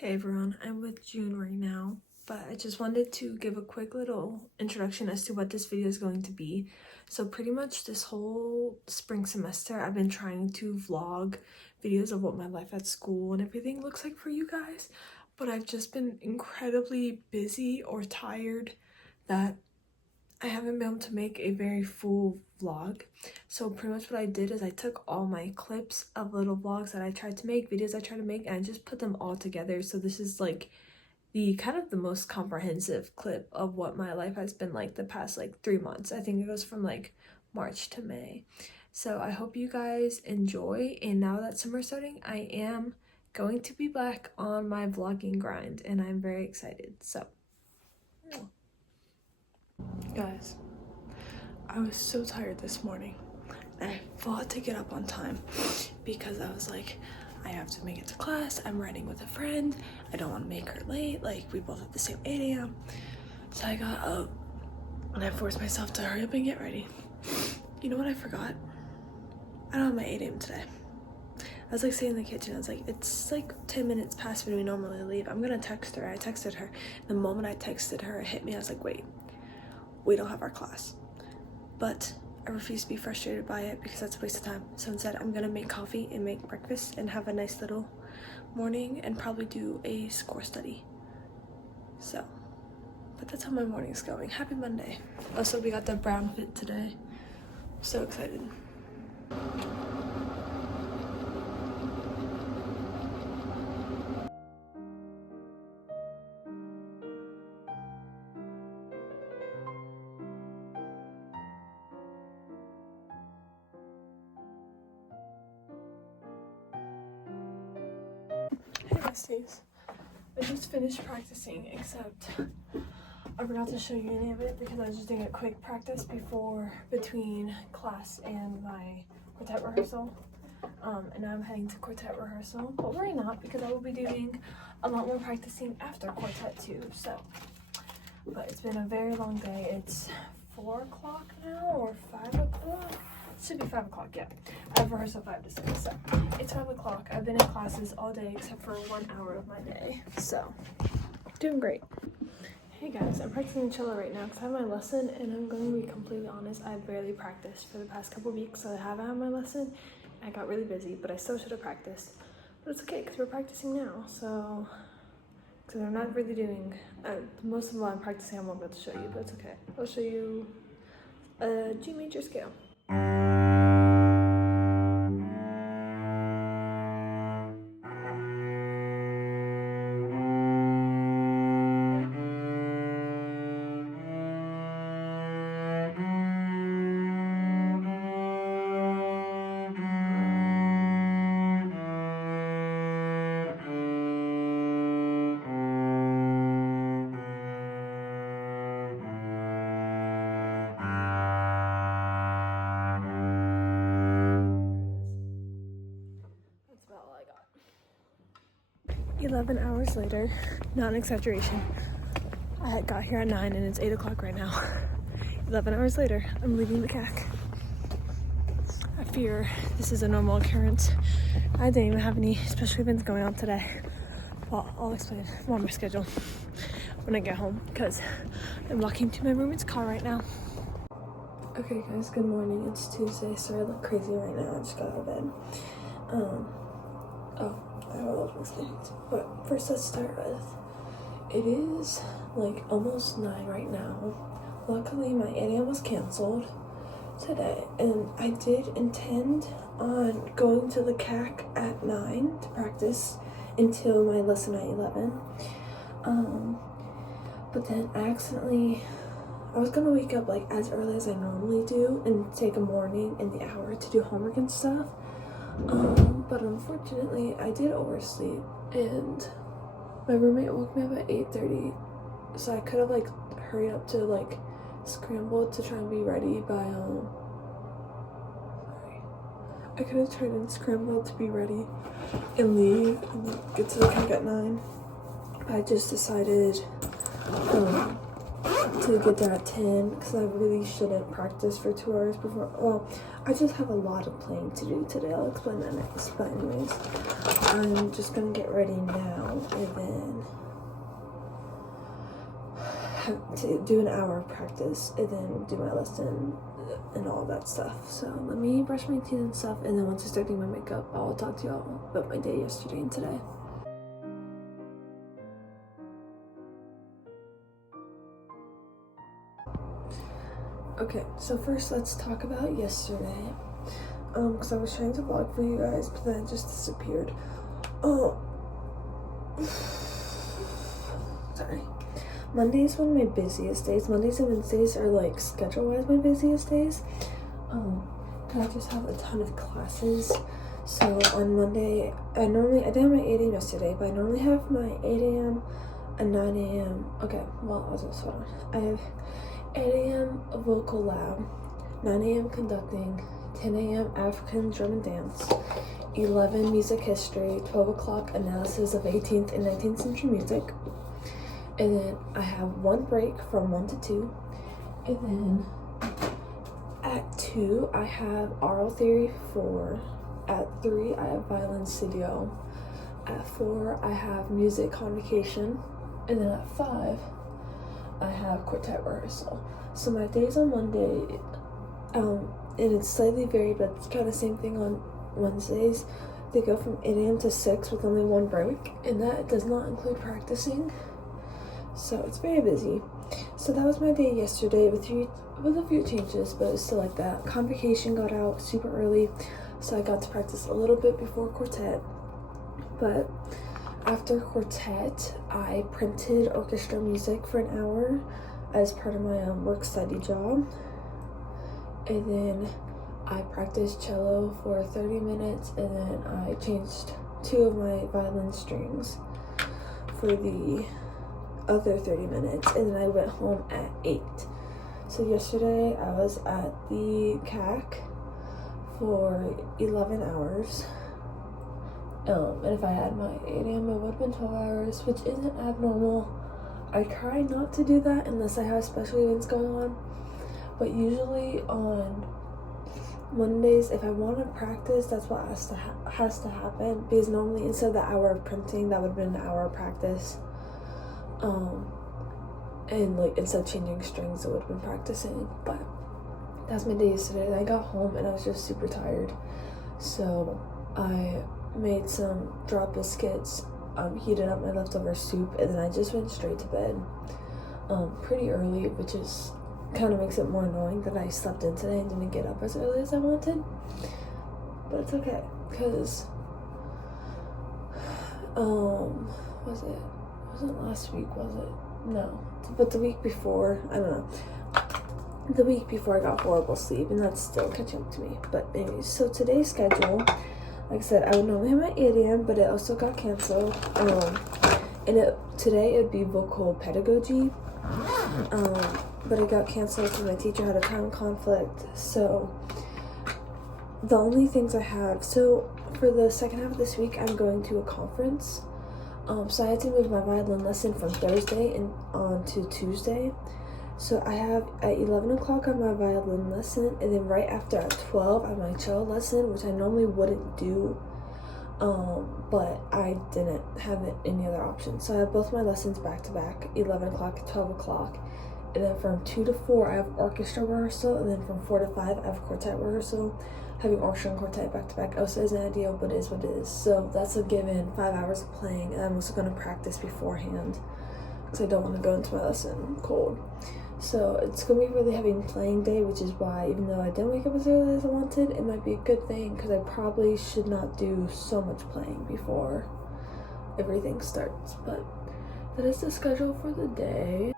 Hey everyone, I'm with June right now, but I just wanted to give a quick little introduction as to what this video is going to be. So pretty much this whole spring semester, I've been trying to vlog videos of what my life at school and everything looks like for you guys, but I've just been incredibly busy or tired that I haven't been able to make a very full vlog. So pretty much what I did is I took all my clips of little vlogs that I tried to make, videos I tried to make, and I just put them all together. So this is like the kind of the most comprehensive clip of what my life has been like the past like 3 months. I think it goes from like March to May. So I hope you guys enjoy, and now that summer's starting, I am going to be back on my vlogging grind and I'm very excited. So guys, I was so tired this morning and I fought to get up on time because I was like, I have to make it to class, I'm riding with a friend, I don't want to make her late, like we both have the same 8 a.m. So I got up and I forced myself to hurry up and get ready. You know what I forgot? I don't have my 8 a.m. today. I was like sitting in the kitchen, I was like, it's like 10 minutes past when we normally leave, I'm gonna text her. I texted her. The moment I texted her, it hit me, I was like, wait, we don't have our class. But I refuse to be frustrated by it because that's a waste of time. So instead, I'm gonna make coffee and make breakfast and have a nice little morning and probably do a score study. So, but that's how my morning's going. Happy Monday. Also, we got the brown fit today. So excited. Hey besties, I just finished practicing, except I forgot to show you any of it because I was just doing a quick practice between class and my quartet rehearsal. And now I'm heading to quartet rehearsal, but worry not because I will be doing a lot more practicing after quartet too. So, but it's been a very long day. It's 4 o'clock now or 5 o'clock. It should be 5 o'clock, yeah. I have rehearsal 5 to 6, so it's 5 o'clock. I've been in classes all day except for 1 hour of my day, so doing great. Hey guys, I'm practicing cello right now because I have my lesson, and I'm going to be completely honest, I barely practiced for the past couple weeks, so I haven't had my lesson. I got really busy, but I still should have practiced. But it's okay because we're practicing now, so because I'm not really doing, most of what I'm practicing I'm about to show you, but it's okay. I'll show you a G major scale. 11 hours later, not an exaggeration, I got here at 9 and it's 8 o'clock right now. 11 hours later, I'm leaving the CAC. I fear this is a normal occurrence. I didn't even have any special events going on today. Well, I'll explain more on my schedule when I get home because I'm walking to my roommate's car right now. Okay guys, good morning. It's Tuesday, so I look crazy right now. I just got out of bed. I have a lot of things, but first let's start with, it is like almost 9 right now. Luckily my 8 a.m. was canceled today, and I did intend on going to the CAC at 9 to practice until my lesson at 11. But then I was gonna wake up like as early as I normally do and take a morning in the hour to do homework and stuff. But unfortunately I did oversleep and my roommate woke me up at 8:30, so I could have like hurried up to like scramble to try and be ready by I could have tried and scrambled to be ready and leave and get to the CAC at 9. I just decided to get there at 10 because I really shouldn't practice for 2 hours before. Well, I just have a lot of playing to do today. I'll explain that next. But anyways, I'm just gonna get ready now and then have to do an hour of practice and then do my lesson and all that stuff. So let me brush my teeth and stuff, and then once I start doing my makeup, I'll talk to y'all about my day yesterday and today. Okay, so first let's talk about yesterday. Because I was trying to vlog for you guys, but then it just disappeared. Sorry. Monday's one of my busiest days. Mondays and Wednesdays are like schedule-wise my busiest days. I just have a ton of classes. So on Monday, I didn't have my 8 a.m. yesterday, but I normally have my 8 a.m. and 9 a.m. Okay, well, hold on. I have 8 a.m. vocal lab, 9 a.m. conducting, 10 a.m. African drum and dance, 11 music history, 12 o'clock analysis of 18th and 19th century music, and then I have one break from 1 to 2, and then at 2 I have oral theory 4, at 3 I have violin studio, at 4 I have music convocation, and then at 5 I have quartet rehearsal. So my days on Monday, and it's slightly varied, but it's kind of the same thing on Wednesdays. They go from 8 a.m. to 6 with only one break, and that does not include practicing. So it's very busy. So that was my day yesterday with a few changes, but it's still like that. Convocation got out super early, so I got to practice a little bit before quartet. But after quartet, I printed orchestra music for an hour as part of my work study job. And then I practiced cello for 30 minutes, and then I changed 2 of my violin strings for the other 30 minutes, and then I went home at 8. So yesterday I was at the CAC for 11 hours. And if I had my 8 a.m. it would have been 12 hours, which isn't abnormal. I try not to do that unless I have special events going on. But usually on Mondays, if I want to practice, that's what has to happen. Because normally instead of the hour of printing, that would have been an hour of practice. And like instead of changing strings, it would have been practicing. But that's my day yesterday. I got home and I was just super tired. So I made some drop biscuits, heated up my leftover soup, and then I just went straight to bed pretty early, which is kind of makes it more annoying that I slept in today and didn't get up as early as I wanted. But it's okay, because wasn't last week, was it? No, but the week before, I don't know. The week before I got horrible sleep, and that's still catching up to me. But anyways, so today's schedule, like I said, I would normally have my 8 a.m., but it also got canceled. Today it'd be vocal pedagogy, but it got canceled because my teacher had a time conflict. So the only things I have, so for the second half of this week, I'm going to a conference. So I had to move my violin lesson from Thursday on to Tuesday. So I have at 11 o'clock on my violin lesson, and then right after at 12 I have my cello lesson, which I normally wouldn't do, but I didn't have any other option. So I have both my lessons back to back, 11 o'clock and 12 o'clock. And then from 2 to 4 I have orchestra rehearsal, and then from 4 to 5 I have quartet rehearsal. Having orchestra and quartet back to back also isn't ideal, but it is what it is. So that's a given 5 hours of playing, and I'm also going to practice beforehand because I don't want to go into my lesson cold. So it's going to be a really heavy playing day, which is why, even though I didn't wake up as early as I wanted, it might be a good thing because I probably should not do so much playing before everything starts. But that is the schedule for the day.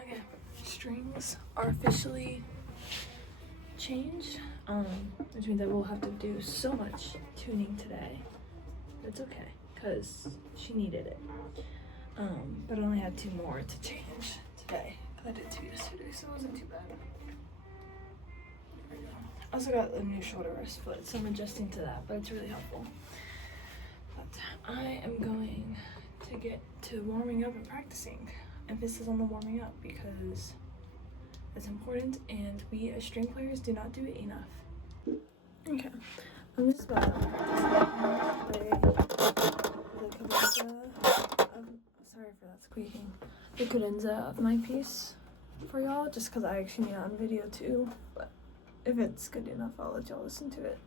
Okay, strings are officially changed, which means I will have to do so much tuning today. That's okay, because she needed it. But I only had 2 more to change today. I did 2 yesterday, so it wasn't too bad. There we go. I also got a new shoulder rest foot, so I'm adjusting to that, but it's really helpful. But I am going to get to warming up and practicing. Emphasis on the warming up because it's important, and we as string players do not do it enough. Okay, I'm just about to play the cadenza of, sorry for that squeaking, the cadenza of my piece for y'all, just because I actually need it on video too, but if it's good enough, I'll let y'all listen to it.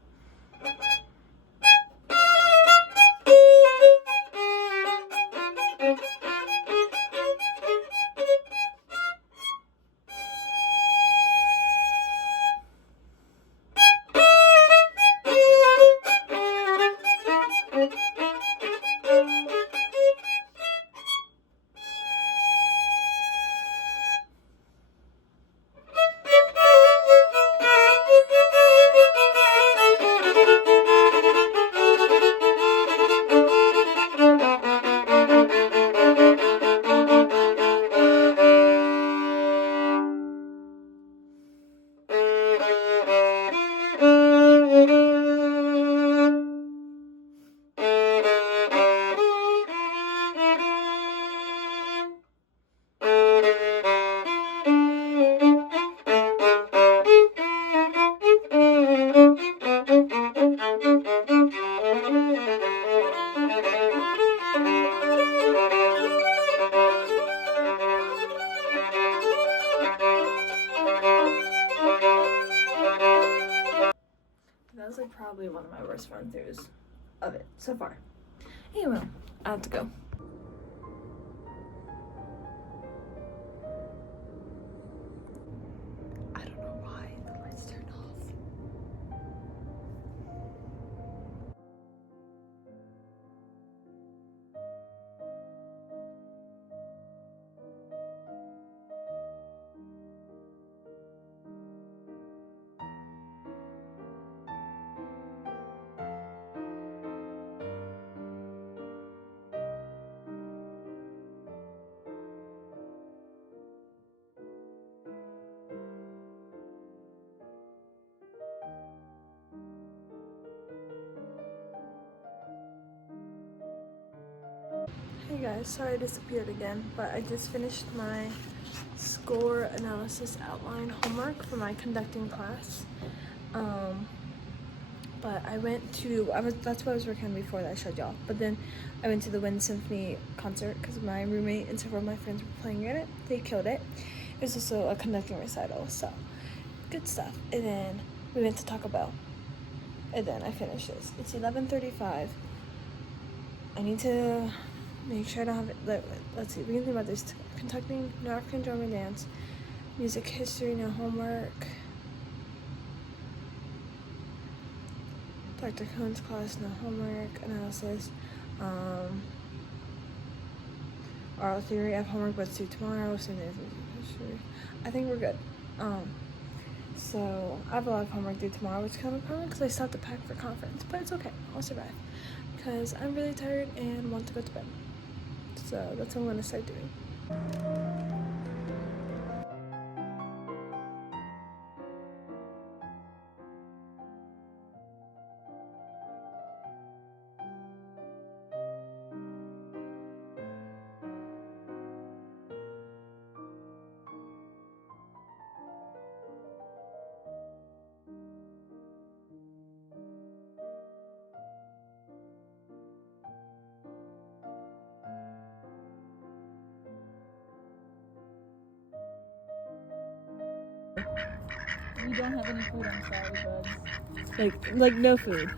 That was like probably one of my worst run throughs of it so far. Anyway, I have to go. I don't know why the lights turned off. Hey guys, sorry I disappeared again, but I just finished my score analysis outline homework for my conducting class. But I went to, that's what I was working on before that I showed y'all. But then I went to the Wind Symphony concert because my roommate and several of my friends were playing in it. They killed it. It was also a conducting recital, so good stuff. And then we went to Taco Bell. And then I finished this. It's 11:35. I need to make sure I don't have it. Let's see, we can think about this. Conducting, no African drum and dance, music history, no homework. Dr. Cohn's class, no homework, analysis, oral theory, I have homework, but it's due tomorrow, so I think we're good. So I have a lot of homework due tomorrow, which is kind of a problem because I still have to pack for conference, but it's okay, I'll survive because I'm really tired and want to go to bed. So that's what I'm going to start doing. We don't have any food, I'm sorry, buds. Like no food.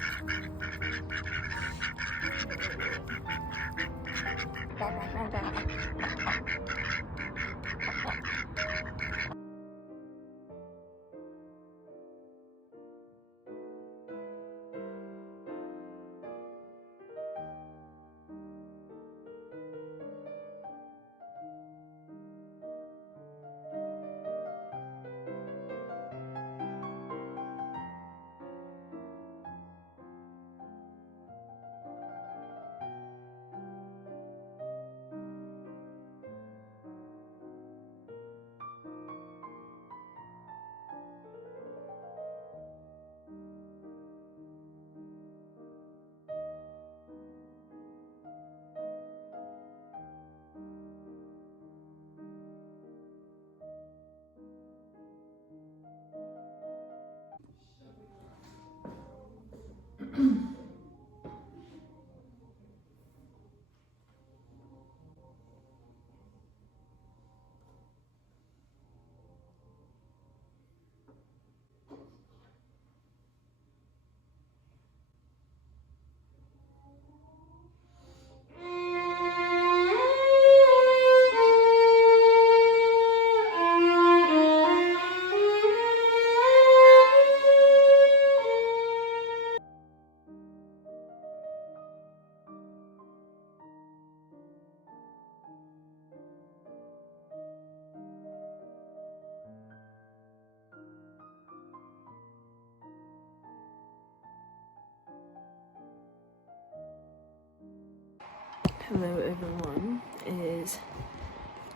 Hello everyone. It is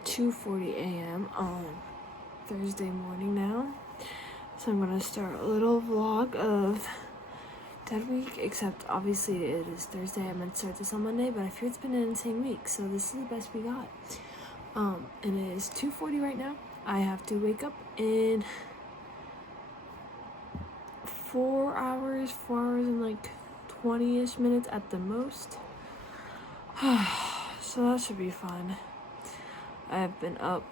2:40 a.m. on Thursday morning now. So I'm gonna start a little vlog of Dead Week, except obviously it is Thursday. I meant to start this on Monday, but I fear it's been an insane week, so this is the best we got. And it is 2:40 right now. I have to wake up in 4 hours and like 20-ish minutes at the most. So that should be fun. I've been up.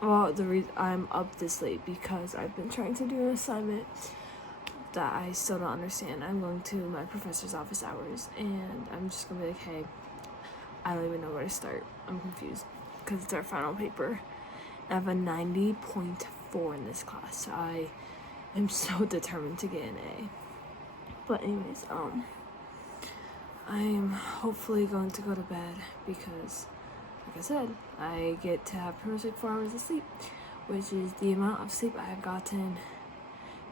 Well, the reason I'm up this late because I've been trying to do an assignment that I still don't understand. I'm going to my professor's office hours, and I'm just gonna be like, hey, I don't even know where to start. I'm confused because it's our final paper. I have a 90.4 in this class, so I am so determined to get an A. But anyways, I'm hopefully going to go to bed because, like I said, I get to have pretty much like 4 hours of sleep, which is the amount of sleep I have gotten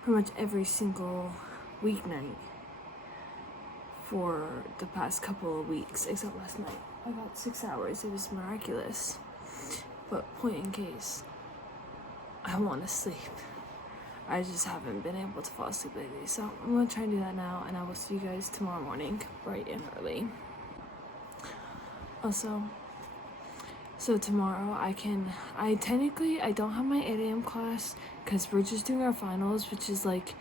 pretty much every single weeknight for the past couple of weeks, except last night. I got 6 hours. It was miraculous. But point in case, I want to sleep. I just haven't been able to fall asleep lately. So I'm going to try and do that now, and I will see you guys tomorrow morning, bright and early. Also, so tomorrow I don't have my 8 a.m. class because we're just doing our finals, which is like,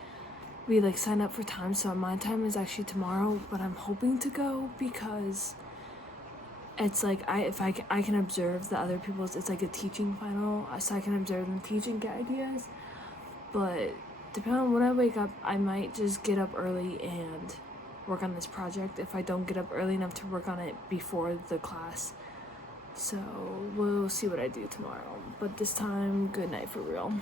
we like sign up for time. So my time is actually tomorrow, but I'm hoping to go because it's like I can observe the other people's, it's like a teaching final, so I can observe them teach and get ideas. But depending on when I wake up, I might just get up early and work on this project if I don't get up early enough to work on it before the class. So we'll see what I do tomorrow. But this time, good night for real.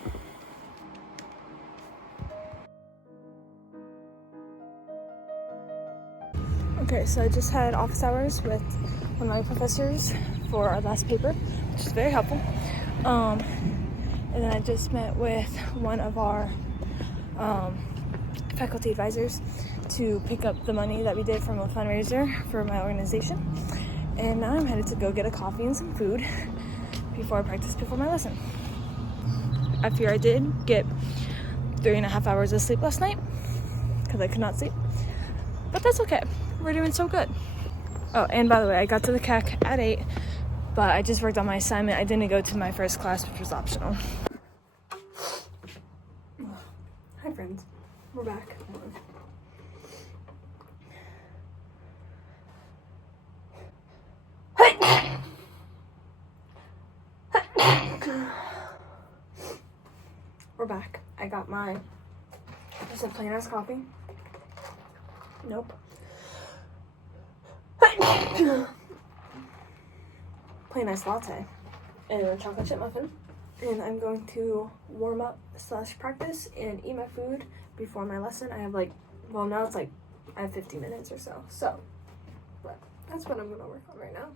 Okay, so I just had office hours with one of my professors for our last paper, which is very helpful. And then I just met with one of our faculty advisors to pick up the money that we did from a fundraiser for my organization. And now I'm headed to go get a coffee and some food before I practice before my lesson. I fear I did get 3.5 hours of sleep last night because I could not sleep. But that's okay. We're doing so good. Oh, and by the way, I got to the CAC at 8, but I just worked on my assignment. I didn't go to my first class, which was optional. Hi friends, we're back. We're back. I got my just a plain ass coffee. Nope. Plain ice latte and a chocolate chip muffin. And I'm going to warm up / practice and eat my food before my lesson. I have now it's I have 50 minutes or so. So, but that's what I'm gonna work on right now.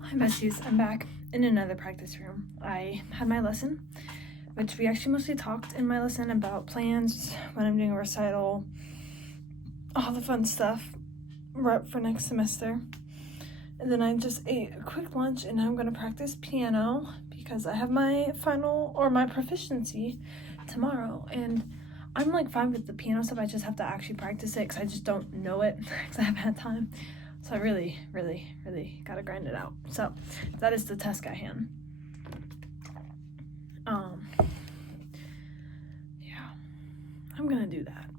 Hi besties, I'm back in another practice room. I had my lesson, which we actually mostly talked in my lesson about plans, when I'm doing a recital, all the fun stuff, rep for next semester. And then I just ate a quick lunch and I'm gonna practice piano because I have my final or my proficiency tomorrow. And I'm like fine with the piano stuff, I just have to actually practice it because I just don't know it because I haven't had time. So I really, really, really gotta grind it out. So that is the task at hand. Yeah, I'm gonna do that.